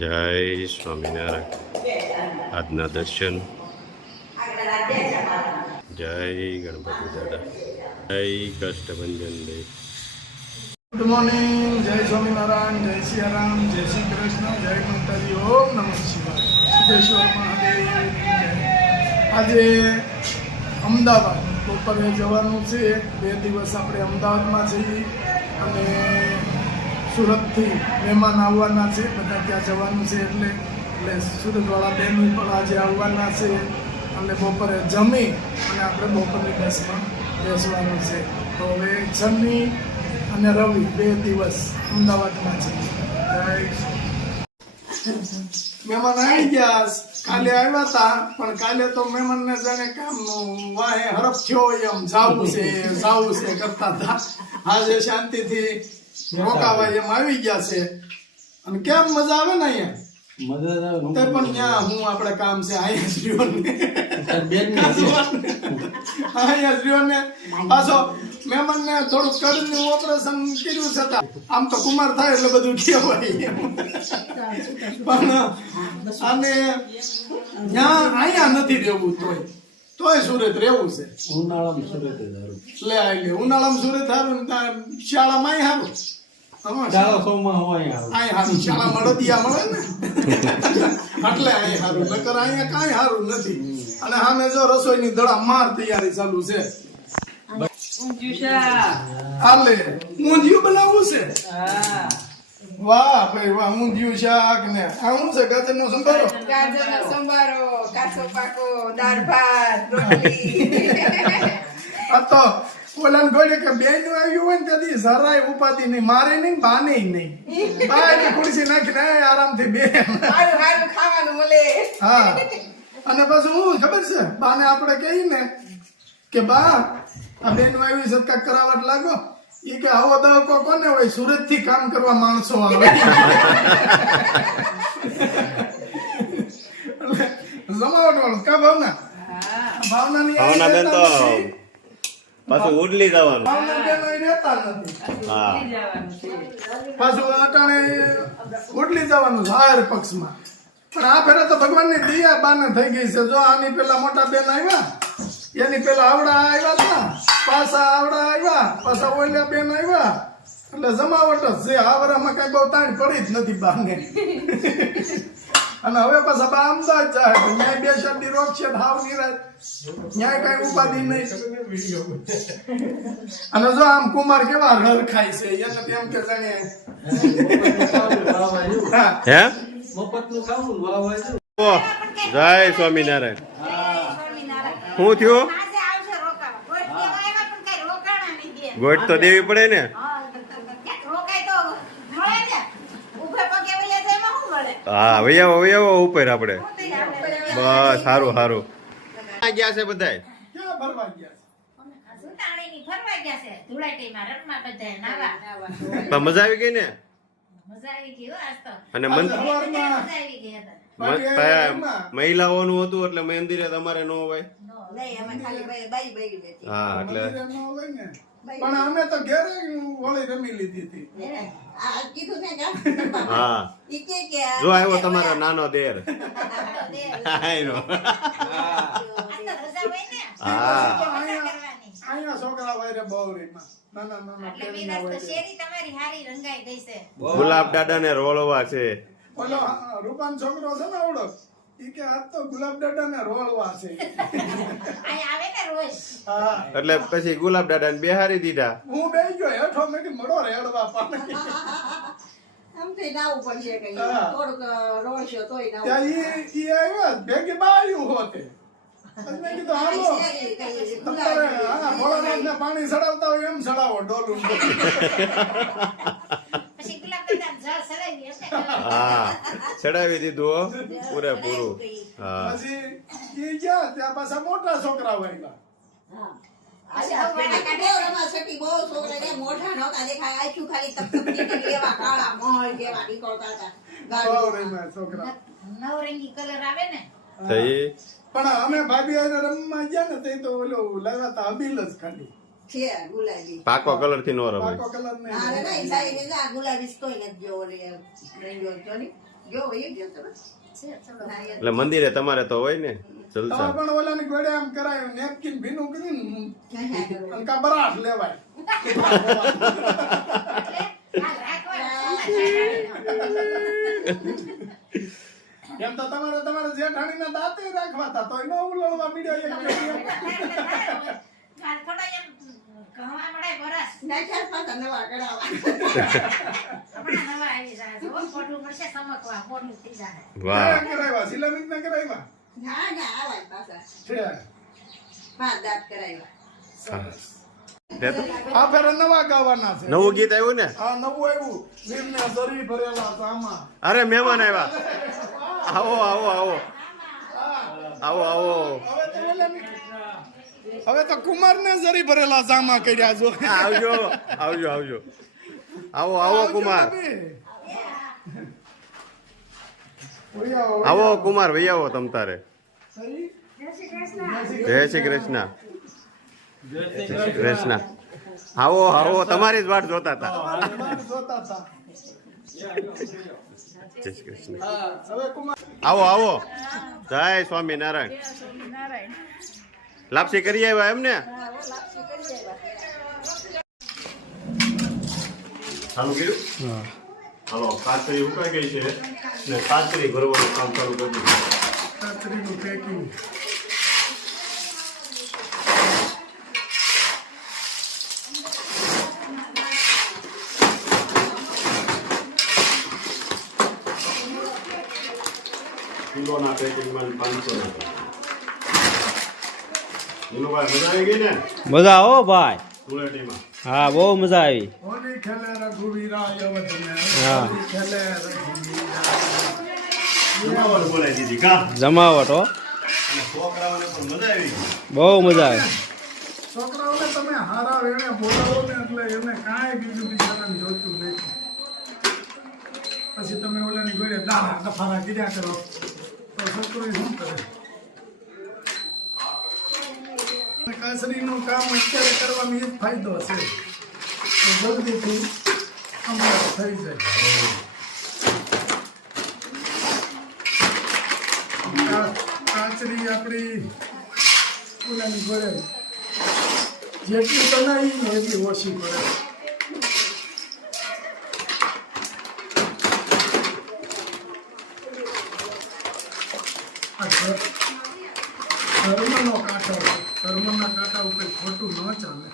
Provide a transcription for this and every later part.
જય સ્વામિનારાયણ. આજના દર્શન. જય ગણપતિ દાદા. જય કષ્ટભંજન દેવ. Good morning. જય સ્વામિનારાયણ. જય સિયારામ. જય શ્રી કૃષ્ણ. જય માતાજી. ઓમ નમઃ શિવાય. સિદ્ધેશ્વર મહાદેવ. આજે અમદાવાદ બપોરે જવાનું છે. 2 દિવસ આપણે અમદાવાદમાં છીએ અને સુરતથી મહેમાન આવવાના છે. બધા ત્યાં જવાનું છે એટલે સુરતવાળા બહેનો પણ આજે આવવાના છે. અને બપોરે જમી અને આપણે બપોરની બસમાં બેસવાનું છે. તો હવે શનિ અને રવિ 2 દિવસ અમદાવાદમાં છે. મહેમાન આવી ગયા. કાલે આવ્યા હતા પણ કાલે તો મહેમાનને જાણે કામનું વાહે હરફ થયો એમ જાવું છે કરતા હતા. આજે શાંતિથી રોકાવા એમ આવી ગયા છે. અને કેમ મજા આવે ને અહીંયા તે પણ ત્યાં હું આપણે કામ છે અહીંયા સ્ત્રીઓને પાછો મહેમાનને થોડું કડનું ઓપરેશન કર્યું છતાં આમ તો કુમાર થાય એટલે બધું કહેવાય પણ અને અહીંયા નથી રહેવું તોય સુરત રહેવું છે. ઉનાળામાં સુરત ઉનાળામાં સુરત સારું, શાળામાં સારું. શાળા મળદિયા મળે ને એટલે અહીં સારું, નકર અહીંયા કાંઈ સારું નથી. અને સામે જો રસોઈની દડા માર તૈયારી ચાલુ છે. હાલે ઊંધિયું બનાવવું છે. વાહ ભાઈ વાહ, ઊંધિયું શાક ને આ શું છે? ગાજરનો સંભારો. કાચો પાકો, દાળ ભાત, રોટલી. આ તો ઓલાને ગોળે કે બેન નું આવ્યું હોય ને ત્યાંથી જરાય ઉપાધિ નહીં, મારે નહીં, બાને નહીં. બાય ખુરશી નાખીને આરામથી બે ખાવાનું મળે. હા. અને પાછું હું ખબર છે, બાને આપણે કહીએ ને કે બા આ બેન નું આવી સત્કાર કરાવટ લાગો, એ કે આવો દળકો કોને હોય? સુરત થી કામ કરવા માણસો આવે. જમાવટ વાળું કા ભાવના? ભાવના બેન તો પાછું ઉડલી જવાનું. ભાવના બેન અહીં રહેતા નથી. હા, પાછું અટાણે ઉડલી જવાનું જાહેર પક્ષમાં. પણ આ ફેરે તો ભગવાનની દયા બાને થઈ ગઈ છે. જો આની પેલા મોટા બેન આવ્યા, એની પેલા આવડા આવ્યા હતા, પાછા આવડા આવ્યા, પાછા ઓલિયા બેન આવ્યા, એટલે જમાવટ જ છે. આ વરામાં કઈ બહુ તાણ પડી જ નથી બાને. અને હવે પાછા બા અમદાવાદ જાય તો ન્યાય 2 શબ્દી રોક છે, હાવ નિરાજ, ન્યાય કઈ ઉપાધિ નહીં. અને જો આમ કુમાર કેવા રર ખાય છે, એને એમ કે જાણે હે ઓહ, જય સ્વામિનારાયણ. શું થયું? ગોટ તો દેવી પડે ને. હા, વૈયાવો ઉપર આપણે. બસ સારું સારું. ગયા છે બધાય. ક્યાં ભરવા ગયા પણ મજા આવી ગઈ ને. અને મહિલાઓનું હતું એટલે મંદિરે તમારે ન હોય. હા, એટલે પણ અમે તો ઘરે હોળી રમી લીધી હતી. હા, જો આવ્યો તમારો નાનો દેર. અહીંયા છોકરા વાયરે બહુ રીમાં ગુલાબ દાદા ને રોળવા છે. ઓલો રૂપાન છોકરો છે ને ઓળો, ઈ કે આ તો ગુલાબ દાદા ને રોળવા છે. હા, એટલે પછી ગુલાબ દાદા ને બેહારી દીધા. હું બેહી ગયો હેઠો, મેં કીધું મળો રેડવા પાણી. ત્યાં ઈ આવ્યા ભેગી બાયું હોતે. મેં કીધું હાલો તમારે ભોળાનાથને પાણી ચડાવતા હોય એમ ચડાવો ડોલું. હા, ચડાવી દીધું પૂરેપૂરું. હા, પછી ઈ ગયા ત્યાં પાછા મોટા છોકરા આવ્યા. છોકરા પણ અમે ભાભી આને રમવા ગયા ને તે તો ઓલો લાવ્યા હતા અબીલ જ ખાલી છે ગુલાબી પાકો કલર થી નો રમાય. પાકો કલર ને ના ના ઈ સાઈ ને ગુલાબી કોઈ નથી જો ઓલે રેન્જો જોની ગયો એ ગયો તો એટલે મંદિરે તમારે તો હોય ને તમે જલસા. પણ ઓલાની ઘોડે આમ કરાય નેપકિન ભીનું કરીને અને કા બરાટ લેવાય. એમ તો તમારે જેઠાણીના દાંતે રાખવા હતા તોય ન ઉલળવા મળ્યો એક નાખ્યા પાછા નવા કરાવવા વાહ કરાવ્યા સિલામિક ને કરાવ્યા ના ના આવા પાછા છે. 5 દાંત કરાવ્યા તે તો આ ફેર નવા ગાવાના છે. નવું ગીત આવ્યું ને. આ નવું આવ્યું વીરને શરીર ભરેલા સામા. અરે મહેમાન આવ્યા. આવો આવો આવો આવો આવો. હવે તો કુમાર ને જરી ભરેલા જામા કર્યા જો. આવજો આવજો આવજો. આવો આવો કુમાર. આવો કુમાર ભાઈ આવો તમ તારે. જય શ્રી કૃષ્ણ. કૃષ્ણ. આવો આવો તમારી જ વાટ જોતા હતા. જોતા હતા. જય શ્રી કૃષ્ણ. હવે કુમાર આવો આવો. જય સ્વામિનારાયણ. લાપસી કરી આવ્યા એમ ને. ચાલુ કર્યું. હાલો કાતરી ઉકાઈ ગઈ છે ને કાતરી ભરવાનું કામ ચાલુ કરી દીધું. કાતરીનું પેકિંગ. કિલોના પેકિંગમાં 500 ના. ભાઈ મજા આવી ગઈ ને મજા આવો ભાઈ. ધૂળેટીમાં. હા બહુ મજા આવી. હોલી ખેલે રઘુવીરા યવતને. હા. હોલી ખેલે રઘુવીરા. જમાવટ બોલાવી દીધી કા. જમાવટ હો. અને છોકરાઓને પણ મજા આવી ગઈ. બહુ મજા આવી. છોકરાઓને તમે હારા વેણે બોલાવો ને એટલે એને કાંઈ બીજું બિચારાને જોતું નથી. પછી તમે ઓલાની ઘોડે દાડા દફારા કર્યા કરો તો છોકરો શું કરે? કાસરીનું કામ અત્યારે કરવાનો એ જ ફાયદો છે તો જલ્દીથી કમ્પ્લીટ થઈ જાય. કાચરી આપણી ઓલાની ઘોડે જેટલી બનાવી ને એટલી ઓછી પડે. ધર્મનો કાંટો ધર્મના કાંટા ઉપર ખોટું ન ચાલે.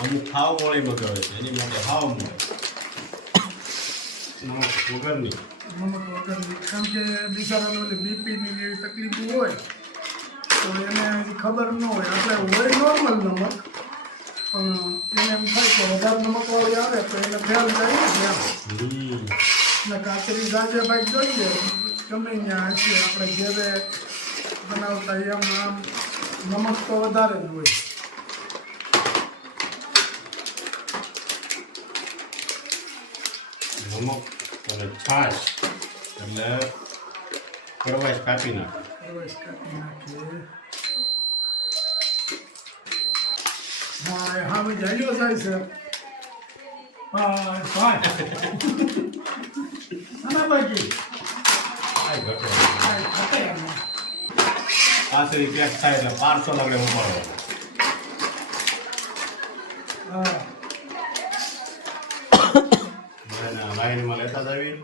અમુક ખાવ મોળી મગાવે છે એની માટે હાવ મળે નમક વગરની. નમક વગરની કારણ કે બિચારાને ઓલી બીપીની એવી તકલીફ હોય તો એને હજી ખબર ન હોય. આપણે હોય નોર્મલ નમક પણ એને એમ થાય કે વધારે નમકવાળી આવે તો એને ફેલ જાય ને ત્યાં. ને કાચરી ગાજે ભાઈ જોઈએ ગમે ત્યાં હશે આપણે ઘેરે બનાવતા એમ આમ નમક તો વધારે જ હોય. નમક અને છાશ એટલે કડવાશ કાપી નાખે. બસ કાપી નાખીએ. હા હા ભાઈ જાયો જાય છે. હા હા આના બાકી આ ઘટે ખાતે આમાં. પાછળ પેક થાય એટલે 500 લાગે ઉપાડો. હા લાઈનમાં લેતા જ આવી